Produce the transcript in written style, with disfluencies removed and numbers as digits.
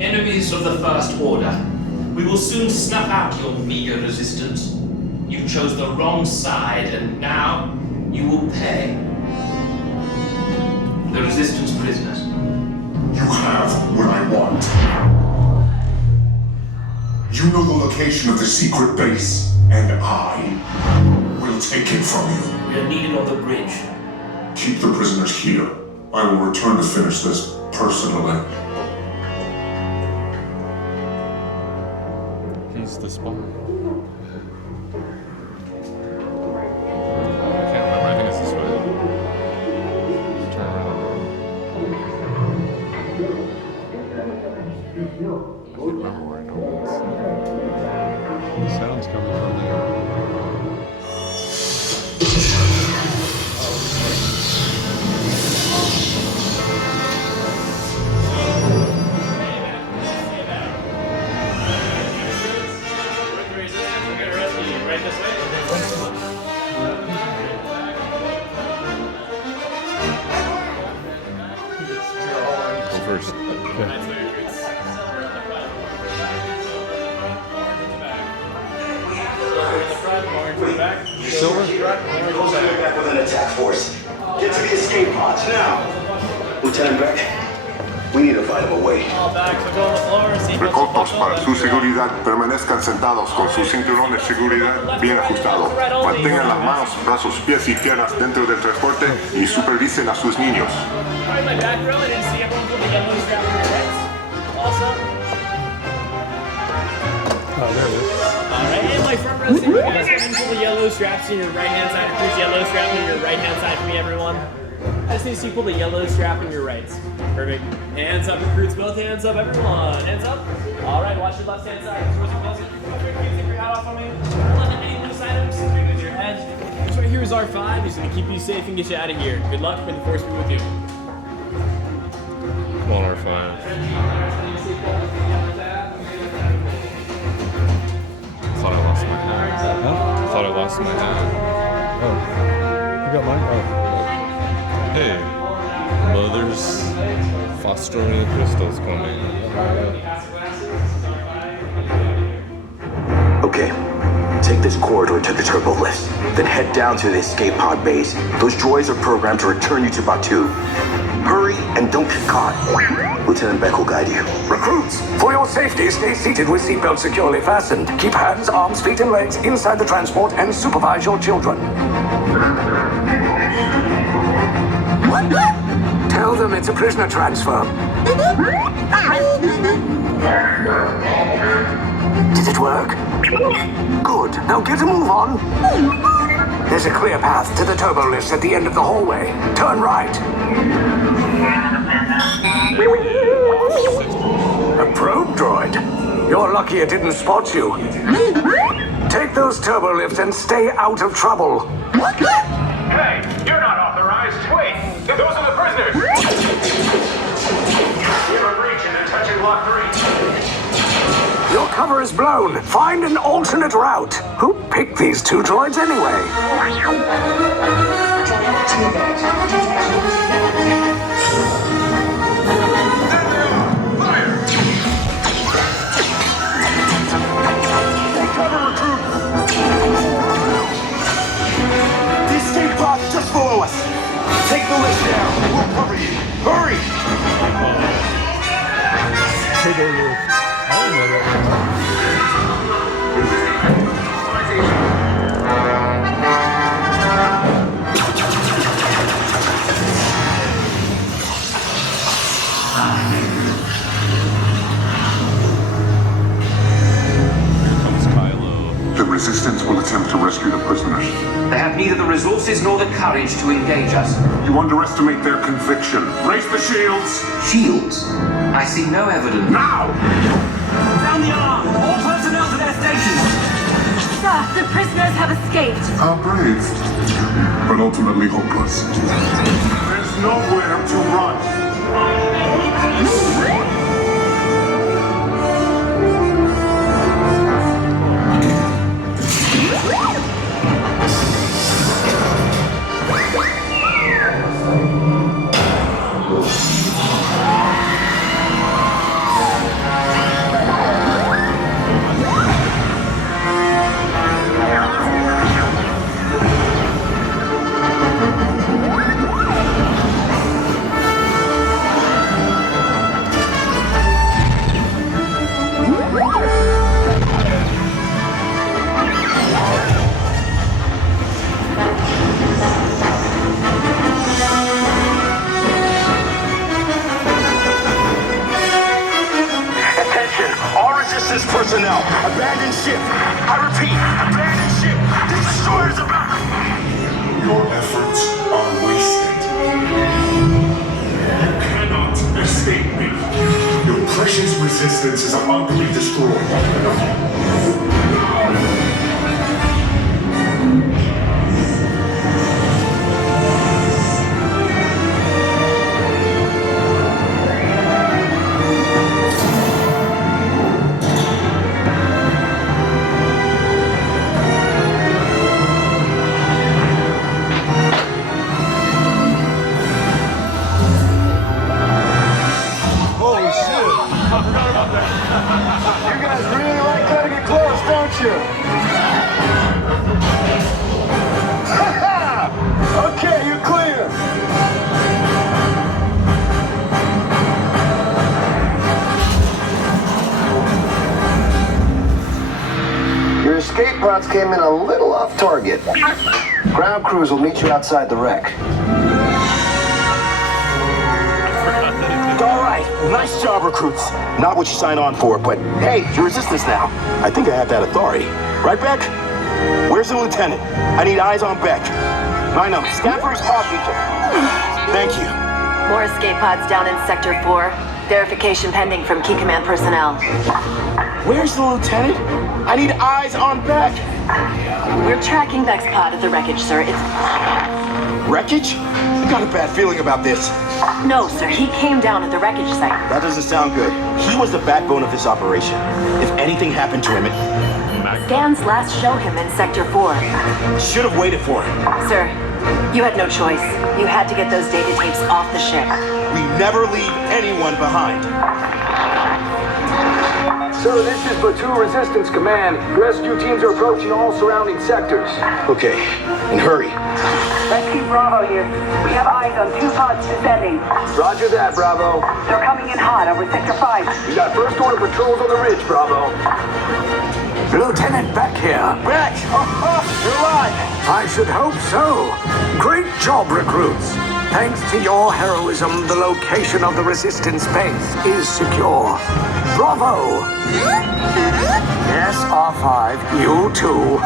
Enemies of the First Order, we will soon snuff out your meager resistance. You chose the wrong side, and now you will pay. The Resistance prisoners. You have what I want. You know the location of the secret base, and I will take it from you. We are needed on the bridge. Keep the prisoners here. I will return to finish this personally. He's the spy. I can't remember. I think it's this way. Turn around. I can't remember where it was. The sound's coming from there. Go first. Okay. Silver? Those are back with an attack force. Get to the escape pods now. Lieutenant Beck, we need to fight him away. Recautos, para su seguridad, permanezcan sentados con su cinturón de seguridad bien ajustado. Mantengan las manos, brazos, pies y piernas dentro del transporte y supervisen a sus niños. Oh, there it is. Alright, and my front row, so you guys can pull the yellow straps on your right hand side. Here's yellow strap on your right hand side for me, everyone. I just need to see you pull the yellow strap on your right. Perfect. Hands up, recruits, both hands up, everyone. Hands up. Alright, watch your left hand side. Towards your closet. Take your hat off on me. Eliminate loose items. Bring with your head. This right here is R5. He's going to keep you safe and get you out of here. Good luck, may the force be with you. Come on, R5. Thought I lost my hat. Huh? Thought I lost my hat. Oh. You got mine? Oh. Hey, Mother's fostering crystals coming. Okay. Take this corridor to the turbo lifts, then head down to the escape pod base. Those droids are programmed to return you to Batu. Hurry and don't get caught. Lieutenant Beck will guide you. Recruits, for your safety, stay seated with seatbelts securely fastened. Keep hands, arms, feet, and legs inside the transport and supervise your children. Tell them it's a prisoner transfer. Did it work? Good. Now get a move on. There's a clear path to the turbo lifts at the end of the hallway. Turn right. A probe droid. You're lucky it didn't spot you. Take those turbo lifts and stay out of trouble. Hey, you're not authorized. Wait, those are the prisoners. We have a breach in touching Block 3. Your cover is blown. Find an alternate route. Who picked these two droids anyway? The escape pod's just below us. Take the lift down. We'll cover you. Hurry! Turbo lift. I didn't know that. The Resistance will attempt to rescue the prisoners. They have neither the resources nor the courage to engage us. You underestimate their conviction. Raise the shields! Shields? I see no evidence. Now! Sound the alarm! All personnel to their stations! Sir, the prisoners have escaped. How brave, but ultimately hopeless. There's nowhere to run. Resistance personnel, abandon ship. I repeat, abandon ship. This destroyer is about... Your efforts are wasted. You cannot escape me. Your precious resistance is about to be destroyed. Holy shit! I forgot about that. You guys really like cutting it close, don't you? Okay, you're clear. Your escape pods came in a little off target. Ground crews will meet you outside the wreck. All right, nice job, recruits. Not what you signed on for, but hey, you're resistance now. I think I have that authority. Right, Beck? Where's the lieutenant? I need eyes on Beck. Rhino, scan for his pod feature. Thank you. More escape pods down in Sector 4. Verification pending from Key Command personnel. Where's the lieutenant? I need eyes on Beck. We're tracking Beck's pod at the wreckage, sir. It's... Wreckage? I got a bad feeling about this. No, sir. He came down at the wreckage site. That doesn't sound good. He was the backbone of this operation. If anything happened to him, it Scans last show him in Sector 4. should have waited for him. Sir, you had no choice. You had to get those data tapes off the ship. We never leave anyone behind. Sir, this is Platoon Resistance Command. Rescue teams are approaching all surrounding sectors. Okay, and hurry. Rescue Bravo here. We have eyes on 2 pods descending. Roger that, Bravo. They're coming in hot over Sector 5. We got first order patrols on the ridge, Bravo. Lieutenant Beck here. Beck! You're alive! I should hope so. Great job, recruits. Thanks to your heroism, the location of the resistance base is secure. Bravo! Yes, R5, you too.